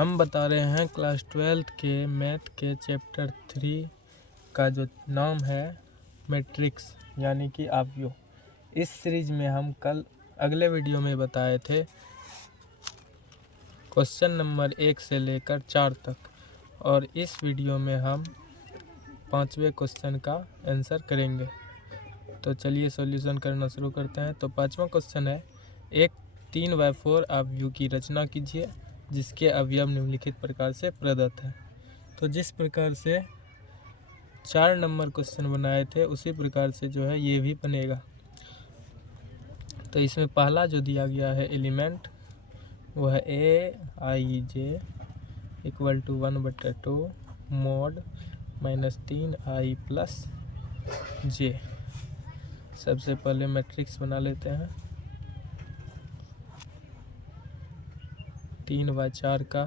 हम बता रहे हैं क्लास 12th के मैथ के चैप्टर 3 का जो नाम है मैट्रिक्स यानी कि आव्यूह। इस सीरीज में हम कल अगले वीडियो में बताए थे क्वेश्चन नंबर 1 से लेकर 4 तक, और इस वीडियो में हम 5वें क्वेश्चन का आंसर करेंगे। तो चलिए सॉल्यूशन करना शुरू करते हैं। तो 5वां क्वेश्चन है, एक 3/4 आव्यूह की रचना कीजिए जिसके अवयव निम्नलिखित प्रकार से प्रदत्त हैं। तो जिस प्रकार से 4 नंबर क्वेश्चन बनाए थे उसी प्रकार से जो है ये भी बनेगा। तो इसमें पहला जो दिया गया है एलिमेंट वह है aij equal to 1/2 mod -3i plus j। सबसे पहले मैट्रिक्स बना लेते हैं। 3/4 का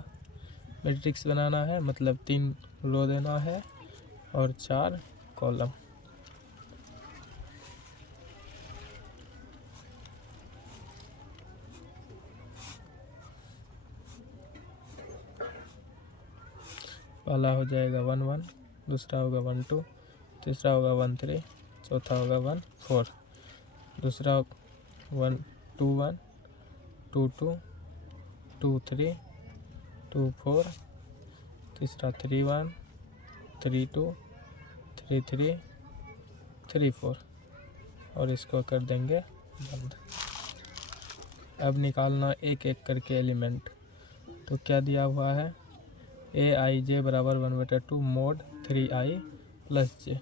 मैट्रिक्स बनाना है, मतलब 3 रो देना है और 4 कॉलम। पहला हो जाएगा 1 1, दूसरा होगा 1 2, तीसरा होगा 1 3, चौथा होगा 1 4, दूसरा 1 2 1, 2 2, 2 3, 2 4, तीसरा 3 1, 3 2, 3 3, 3 4, और इसको कर देंगे बंद। अब निकालना एक एक करके एलिमेंट। तो क्या दिया हुआ है, aij बराबर 1/2 mod 3i प्लस j।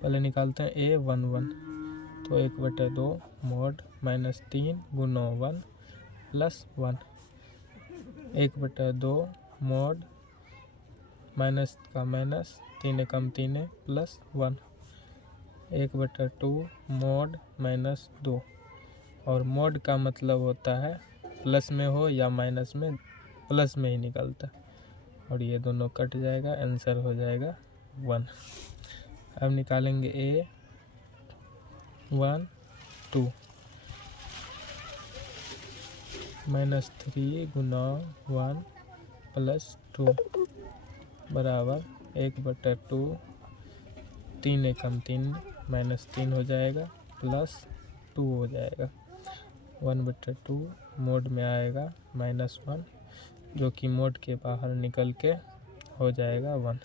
पहले निकालते हैं a11, तो 1/2 mod -3 गुना 1 प्लस 1, 1/2 mod माइनस का माइनस 3 कम 3 प्लस 1, 1/2 mod -2। और मोड का मतलब होता है प्लस में हो या माइनस में, प्लस में ही निकलता है, और ये दोनों कट जाएगा, आंसर हो जाएगा 1। अब निकालेंगे a1 2 -3 गुना 1 प्लस 2 बराबर 1/2, 3 कम 3 -3 हो जाएगा प्लस 2 हो जाएगा। 1/2 मोड में आएगा -1, जो कि मोड के बाहर निकल के हो जाएगा 1।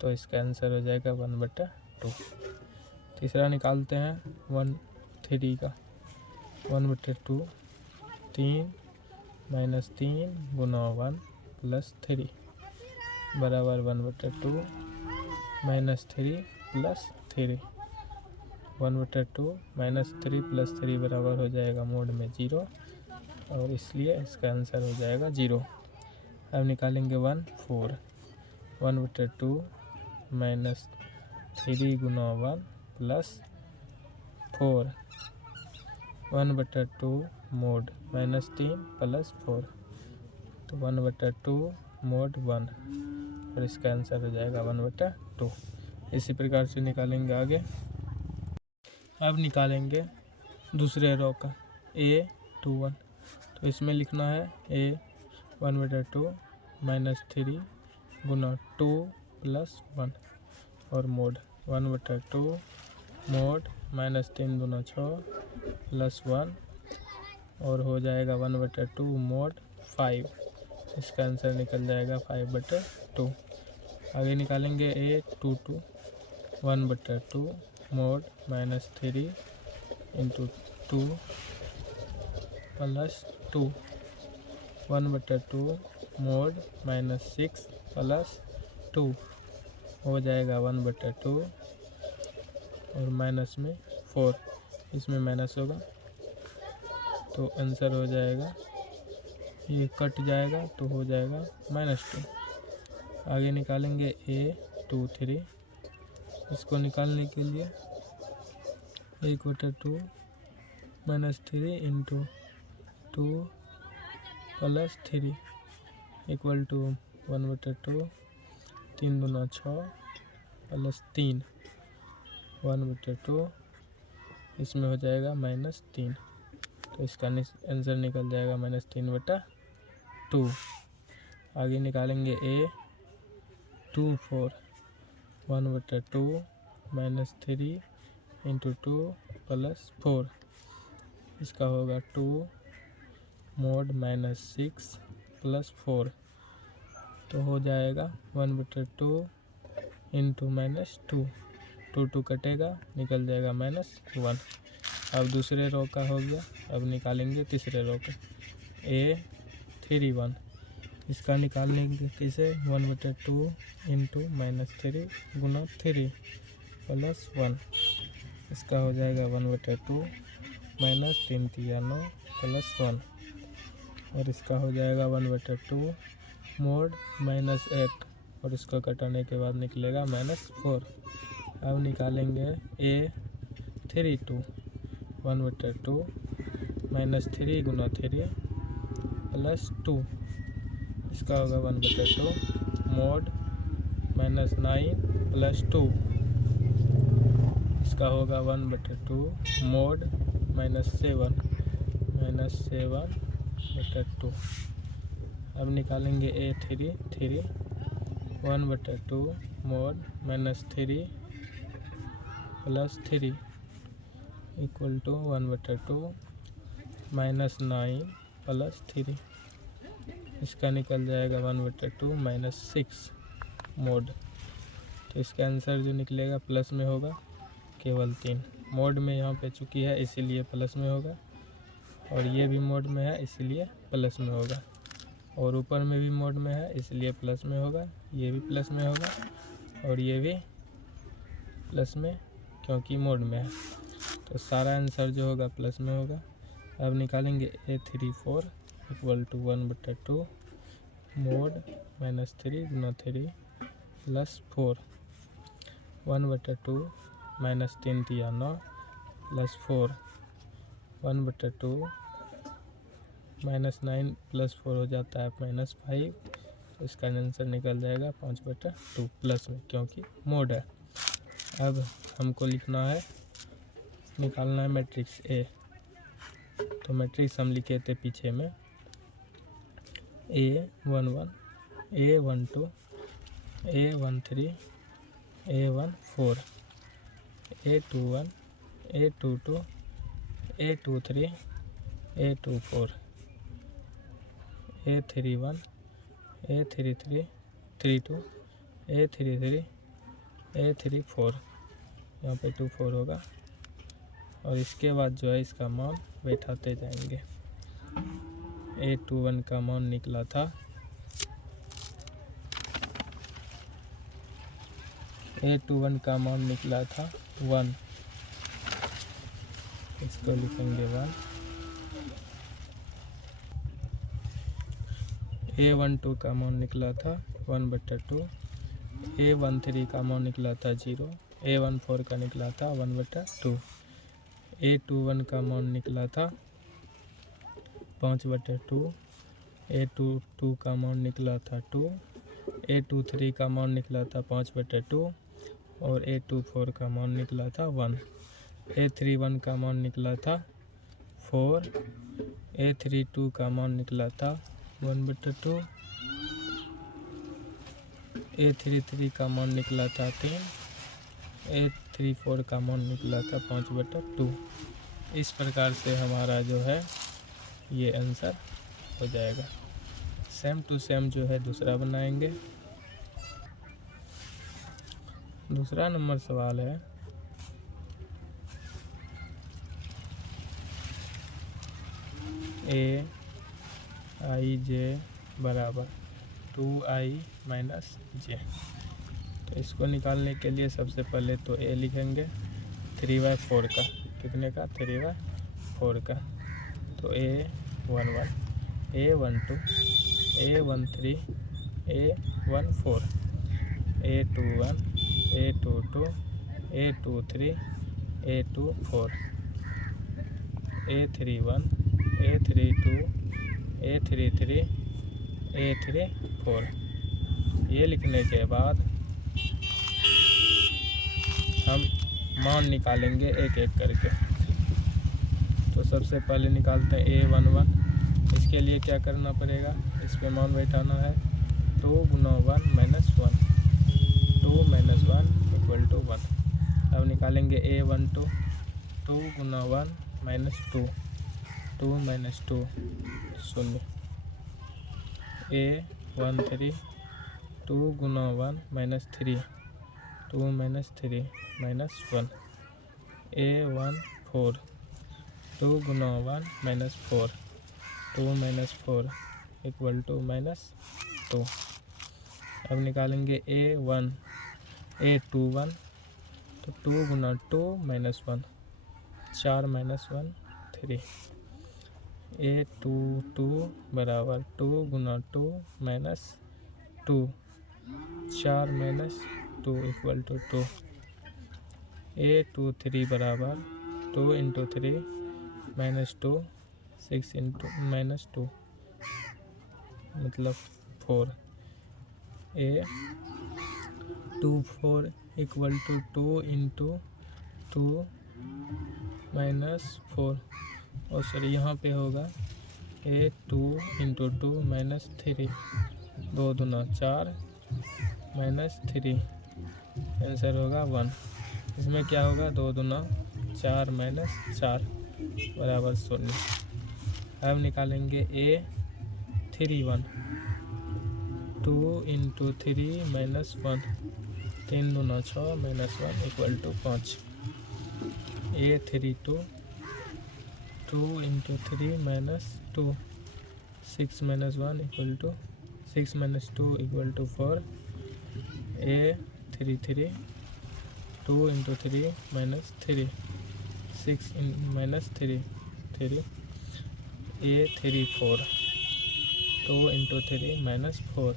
तो इसका आंसर हो जाएगा 1/2। तीसरा निकालते हैं 1 3 का। 1/2 3 -3 गुना 1 प्लस 3 बराबर 1/2 -3 प्लस 3। 1/2 -3 प्लस 3 बराबर हो जाएगा मोड में 0, और इसलिए इसका आंसर हो जाएगा 0। अब निकालेंगे 1 4। 1/2 -3 गुना 1 प्लस 4, 1/2 मोड -3 प्लस 4, तो 1/2 मोड 1, और इसका आंसर हो जाएगा 1/2। इसी प्रकार से निकालेंगे आगे। अब निकालेंगे दूसरे रो का a21। तो इसमें लिखना है a1/2 -3 गुना 2 प्लस 1, और मोड 1/2 मोड -3 गुना 6 प्लस 1, और हो जाएगा 1/2 मोड 5। इसका आंसर निकल जाएगा 5/2। आगे निकालेंगे a22। 1/2 mode -3 into 2 plus 2, 1/2 mode -6 plus 2 हो जाएगा 1/2, और माइनस में 4, इसमें माइनस होगा तो आंसर हो जाएगा, ये कट जाएगा तो हो जाएगा -2। आगे निकालेंगे a23। इसको निकालने के लिए 1/2 -3 इंटू 2 प्लस 3 इक्वल टू 1/2 3 दूना 6 प्लस 3, 1/2 इसमें हो जाएगा -3, तो इसका आंसर निकल जाएगा -3/2। आगे निकालेंगे ए 2 4 1/2 -3 × 2 + 4, इसका होगा 2 mod -6 + 4, तो हो जाएगा 1/2 × -2, 2 2 कटेगा, निकल जाएगा -1। अब दूसरे रो का हो गया। अब निकालेंगे तीसरे रो का ए 3 1, इसका निकालेंगे किसे 1/2 × -3 × 3 + 1, इसका हो जाएगा 1/2 -3 3 9 + 1, और इसका हो जाएगा 1/2 mod -8, और इसको कटाने के बाद निकलेगा -4। अब निकालेंगे ए 3 2, 1/2 -3 × 3 + 2, इसका होगा 1/2 mod -9 + 2, इसका होगा 1/2 mod -7 -7/2। अब निकालेंगे ए 3 3, 1/2 mod -3 + 3 = 1/2 -9 + 3, इसका निकल जाएगा 1/2 -6 मोड। तो इसका आंसर जो निकलेगा प्लस में होगा केवल 3। मोड में यहाँ पे चुकी है इसीलिए प्लस में होगा, और ये भी मोड में है इसीलिए प्लस में होगा, और ऊपर में भी मोड में है इसलिए प्लस में होगा, ये भी प्लस में होगा, और ये भी प्लस में क्योंकि मोड में है। तो सारा आंसर जो होगा प्लस में होगा। अब निकालेंगे ए 3 4 = 1/2 mod -3 × 3 + 4, 1/2 -3 3 9 + 4, 1/2 -9 + 4 हो जाता है -5, तो इसका आंसर निकल जाएगा 5/2 प्लस में क्योंकि मोड है। अब हमको लिखना है, निकालना है मैट्रिक्स ए। तो मैट्रिक्स हम लिखे थे पीछे में A11 A12 A13 A14 A21 A22 A23 A24 A31 A33 32 A33 A34, यहाँ पे 24 होगा, और इसके बाद जो है इसका मान बैठाते जाएंगे। A21 का मान निकला था A21 का मान निकला था 1, इसको लिखेंगे 1। A12 का मान निकला था 1/2, A13 का मान निकला था 0, A14 का निकला था 1/2, A21 का मान निकला था 5/2, A22 का मान निकला था 2, A23 का मान निकला था 5/2, और A24 का मान निकला था 1, A31 का मान निकला था 4, A32 का मान निकला था 1/2, A33 का मान निकला था 3, A34 का मान निकला था 5/2। इस प्रकार से हमारा जो है ये आंसर हो जाएगा। सेम टू सेम जो है दूसरा बनाएंगे। दूसरा नंबर सवाल है Aij = 2i - j। तो इसको निकालने के लिए सबसे पहले तो a लिखेंगे 3/4 का, कितने का 3/4 का, तो A11 A12 A13 A14 A21 A22 A23 A24 A31 A32 A33 A34। ये लिखने के बाद हम मान निकालेंगे एक एक करके। तो सबसे पहले निकालते हैं A11। इसके लिए क्या करना पड़ेगा, इस पे मान बैठाना है 2 गुना 1 माइनस 1, 2 माइनस 1 इक्वल टू 1। अब निकालेंगे A12, 2 गुना 1 माइनस 2, 2 माइनस 2 0। A13, 2 गुना 1 माइनस 3, 2 माइनस 3 माइनस 1। A14, 2 गुना 1 minus 4, 2 minus 4 equal to minus 2। अब निकालेंगे A21, तो 2 गुना 2 माइनस 1, 4 माइनस 1 3। A22 बराबर 2 गुना 2 minus 2, 4 minus 2 equal to 2। A23 बराबर 2 इंटू 3 माइनस 2, 6 इंटू माइनस 2 मतलब 4। A24 equal to 2 into 2 minus 4, और सर यहाँ पे होगा A2 इंटू 2 माइनस 3, 2 दूना 4 माइनस 3, आंसर होगा 1। इसमें क्या होगा 2 दूना 4 माइनस 4 बराबर 0। अब निकालेंगे A31, 2 इंटू 3 माइनस 1, 3 दूना 6 minus 1 equal to 5। A32, 2 into 3 minus 2, 6 minus 1 equal to 6 minus 2 equal to 4। A33, 2 into 3 minus 3, 6 minus 3 3। A34, 2 into 3 minus 4,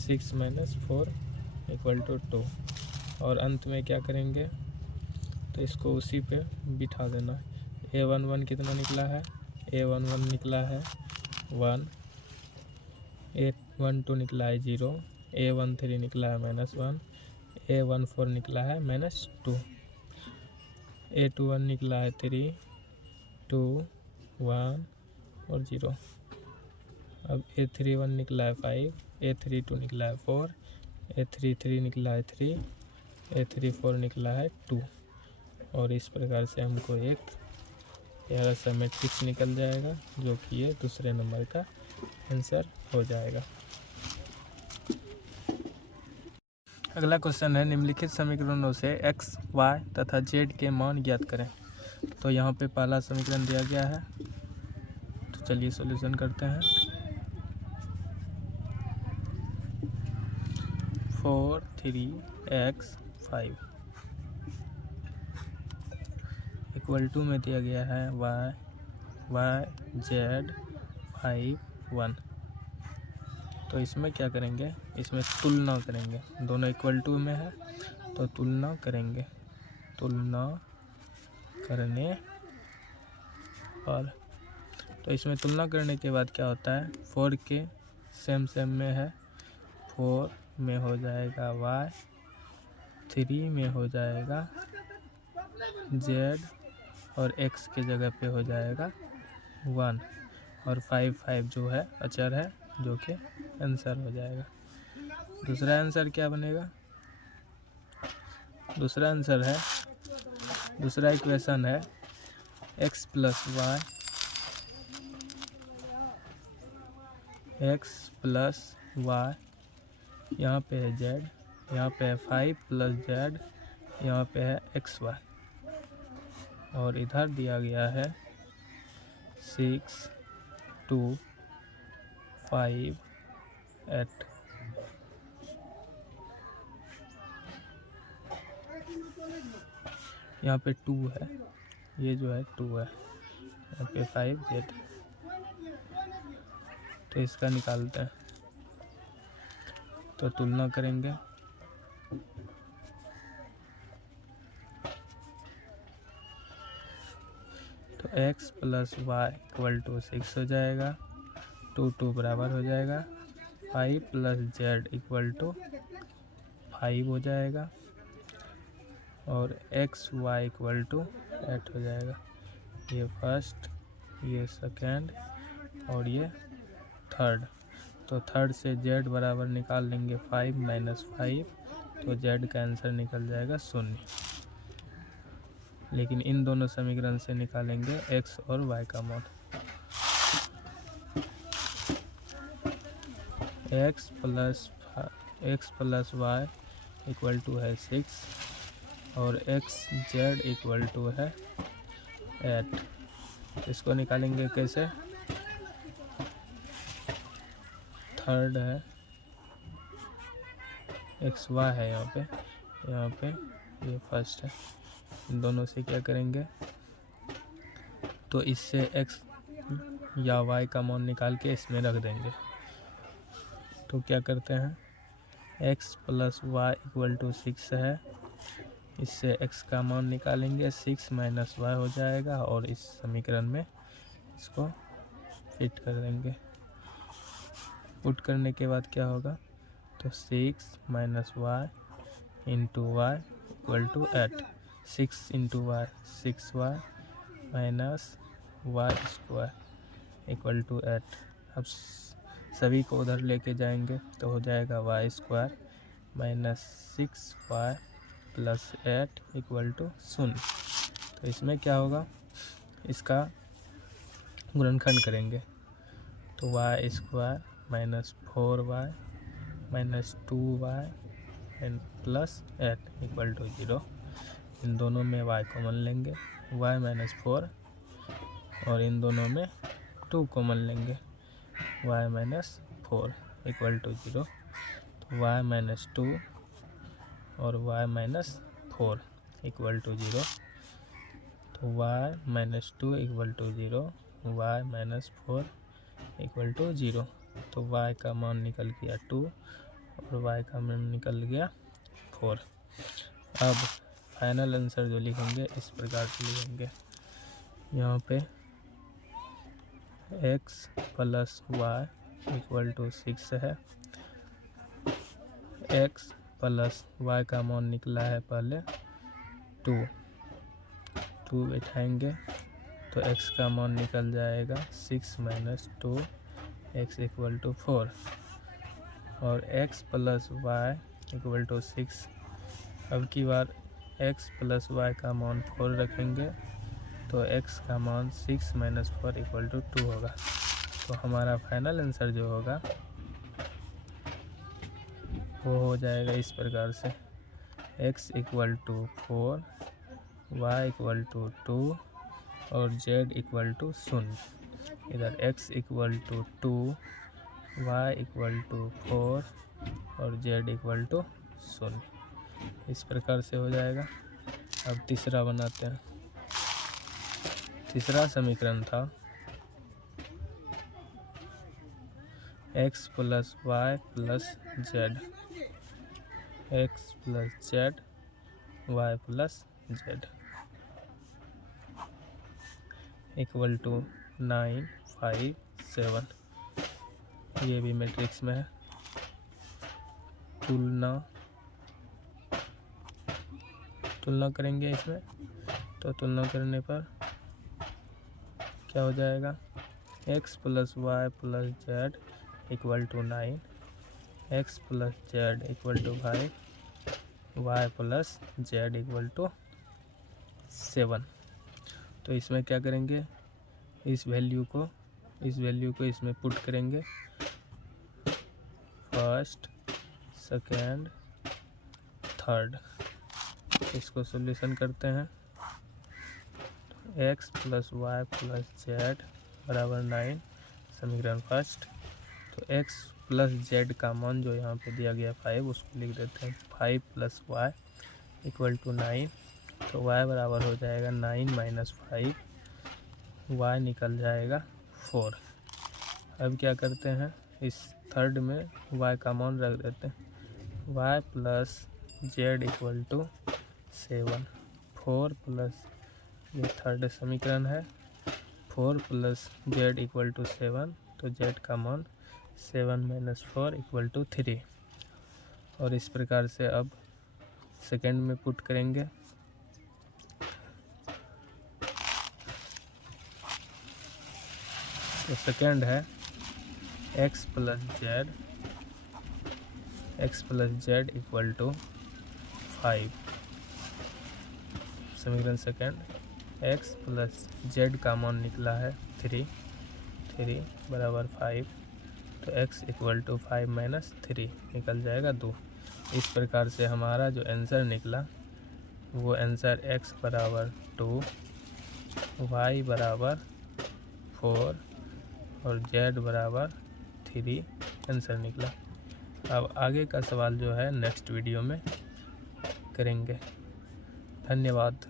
6 minus 4 equal to 2। और अंत में क्या करेंगे, तो इसको उसी पे बिठा देना। A11 कितना निकला है, A11 निकला है 1, A12 निकला है 0, A13 निकला है -1, A14 निकला है -2, A21 निकला है 3, 2, 1 और 0। अब A31 निकला है 5, A32 निकला है 4, A33 निकला है 3, A34 निकला है 2। और इस प्रकार से हमको एक प्यारा सा मैट्रिक्स निकल जाएगा, जो कि ये दूसरे नंबर का आंसर हो जाएगा। अगला क्वेश्चन है, निम्नलिखित समीकरणों से x, y तथा z के मान ज्ञात करें। तो यहाँ पे पहला समीकरण दिया गया है, तो चलिए सॉल्यूशन करते हैं। 4 3x 5 इक्वल टू में दिया गया है y z 5 1। तो इसमें क्या करेंगे, इसमें तुलना करेंगे, दोनों इक्वल टू में है तो तुलना करेंगे। तुलना करने पर तो इसमें तुलना करने के बाद क्या होता है, 4 के सेम में है, 4 में हो जाएगा y, 3 में हो जाएगा z और x के जगह पे हो जाएगा 1, और 5 जो है अचर है, जो कि आंसर हो जाएगा। दूसरा आंसर क्या बनेगा, दूसरा आंसर है, दूसरा इक्वेशन है x प्लस y, यहाँ पे है z, यहाँ पे है 5 प्लस z, यहाँ पे है xy, और इधर दिया गया है 6 2 5 8। यहाँ पे 2 है, ये जो है 2 है, यहाँ पे 5z, तो इसका निकालते हैं। तो तुलना करेंगे, तो x plus y equal to 6 हो जाएगा, 2 बराबर हो जाएगा, 5 प्लस जेड इक्वल टू 5 हो जाएगा, और एक्स वाई इक्वल टू 8 हो जाएगा। ये फर्स्ट, ये सेकेंड और ये थर्ड। तो थर्ड से जेड बराबर निकाल लेंगे 5 माइनस 5, तो जेड का आंसर निकल जाएगा 0। लेकिन इन दोनों समीकरण से निकालेंगे एक्स और वाई का मान। X plus y equal to है 6 और एक्स जेड इक्वल टू है 8। इसको निकालेंगे कैसे? थर्ड है एक्स वाई है यहाँ पे ये फर्स्ट है। इन दोनों से क्या करेंगे, तो इससे एक्स या वाई का मान निकाल के इसमें रख देंगे। तो क्या करते हैं, x plus y equal to 6 है, इससे एक्स का मान निकालेंगे, 6 माइनस वाई हो जाएगा और इस समीकरण में इसको फिट कर देंगे। पुट करने के बाद क्या होगा, तो 6 minus y into y equal to 8। 6 into y 6y minus y square equal to 8। अब सभी को उधर लेके जाएंगे तो हो जाएगा y square minus 6y plus 8 equal to 0। तो इसमें क्या होगा, इसका गुणनखंड करेंगे तो y square minus 4y minus 2y and plus 8 equal to 0। इन दोनों में y कॉमन लेंगे, y माइनस 4 और इन दोनों में 2 कॉमन लेंगे, y माइनस 4 इक्वल टू 0। तो y माइनस 2 और y माइनस 4 इक्वल टू 0। तो y minus 2 equal to 0, y minus 4 equal to 0। तो y का मान निकल गया 2 और y का मान निकल गया 4। अब फाइनल आंसर जो लिखेंगे इस प्रकार से लिखेंगे, यहाँ पे x plus y equal to 6 है, x प्लस वाई का मान निकला है पहले 2 बैठाएंगे तो x का मान निकल जाएगा 6 माइनस 2 x इक्वल टू 4 और x plus y equal to 6। अब की बार x प्लस वाई का मान 4 रखेंगे तो x का मान 6 माइनस 4 इक्वल टू 2 होगा। तो हमारा फाइनल आंसर जो होगा वो हो जाएगा इस प्रकार से, x equal to 4, y equal to 2 और z इक्वल टू 0। इधर x equal to 2, y equal to 4 और z इक्वल टू 0। इस प्रकार से हो जाएगा। अब तीसरा बनाते हैं। तीसरा समीकरण था x plus y plus z, x plus z y plus z equal to 9, 5, 7। ये भी मैट्रिक्स में है। तुलना करेंगे इसमें, तो तुलना करने पर क्या हो जाएगा, x plus y plus z equal to 9, x plus z equal to 5, y plus z equal to 7। तो इसमें क्या करेंगे, इस वैल्यू को इसमें पुट करेंगे, फर्स्ट सेकेंड थर्ड। इसको सॉल्यूशन करते हैं। x plus y plus z बराबर 9 समीकरण फर्स्ट। तो x प्लस जेड का मान जो यहाँ पे दिया गया 5 उसको लिख देते हैं, 5 प्लस वाई इक्वल टू 9। तो y बराबर हो जाएगा 9 माइनस 5, y निकल जाएगा 4। अब क्या करते हैं, इस थर्ड में y का मान रख देते हैं, y plus z equal to 7। 4 plus ये थर्ड समीकरण है, 4 प्लस जेड इक्वल टू 7। तो जेड का मान 7 माइनस 4 इक्वल टू 3। और इस प्रकार से अब सेकेंड में पुट करेंगे, तो सेकेंड है x plus z equal to 5। समीकरण सेकेंड, एक्स प्लस जेड का मान निकला है 3 बराबर 5, तो x इक्वल टू 5 माइनस 3 निकल जाएगा 2। इस प्रकार से हमारा जो आंसर निकला वो आंसर x बराबर 2, y बराबर 4 और z बराबर 3 आंसर निकला। अब आगे का सवाल जो है नेक्स्ट वीडियो में करेंगे। धन्यवाद।